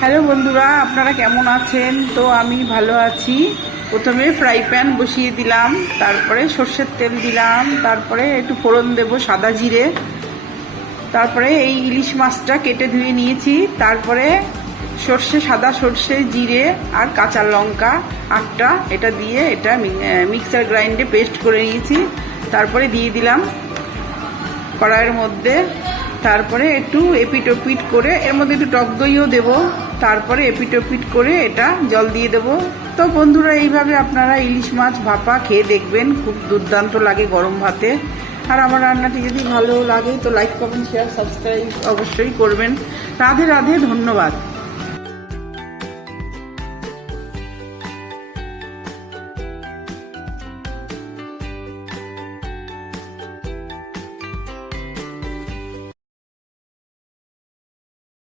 Hello বন্ধুরা, আপনারা কেমন আছেন? তো আমি ভালো আছি। প্রথমে ফ্রাই প্যান বসিয়ে দিলাম, তারপরে সর্ষের তেল দিলাম, তারপরে একটু ফোড়ন দেব সাদা জিরে, তারপরে এই ইলিশ মাছটা কেটে ধুয়ে নিয়েছি, তারপরে সাদা সর্ষে, জিরে আর কাঁচা লঙ্কা আটটা এটা দিয়ে এটা মিক্সার গ্রাইন্ডে পেস্ট করে নিয়েছি। তারপরে দিয়ে দিলাম কড়াইয়ের মধ্যে, তারপরে একটু এপিট ওপিট করে এর মধ্যে একটু টক দইও দেবো, তারপরে এপিট ওপিট করে এটা জল দিয়ে দেবো। তো বন্ধুরা, এইভাবে আপনারা ইলিশ মাছ ভাপা খেয়ে দেখবেন, খুব দুর্দান্ত লাগে গরম ভাতে। আর আমার রান্নাটি যদি ভালো লাগে তো লাইক, কমেন্ট, শেয়ার, সাবস্ক্রাইব অবশ্যই করবেন। রাধে রাধে, ধন্যবাদ।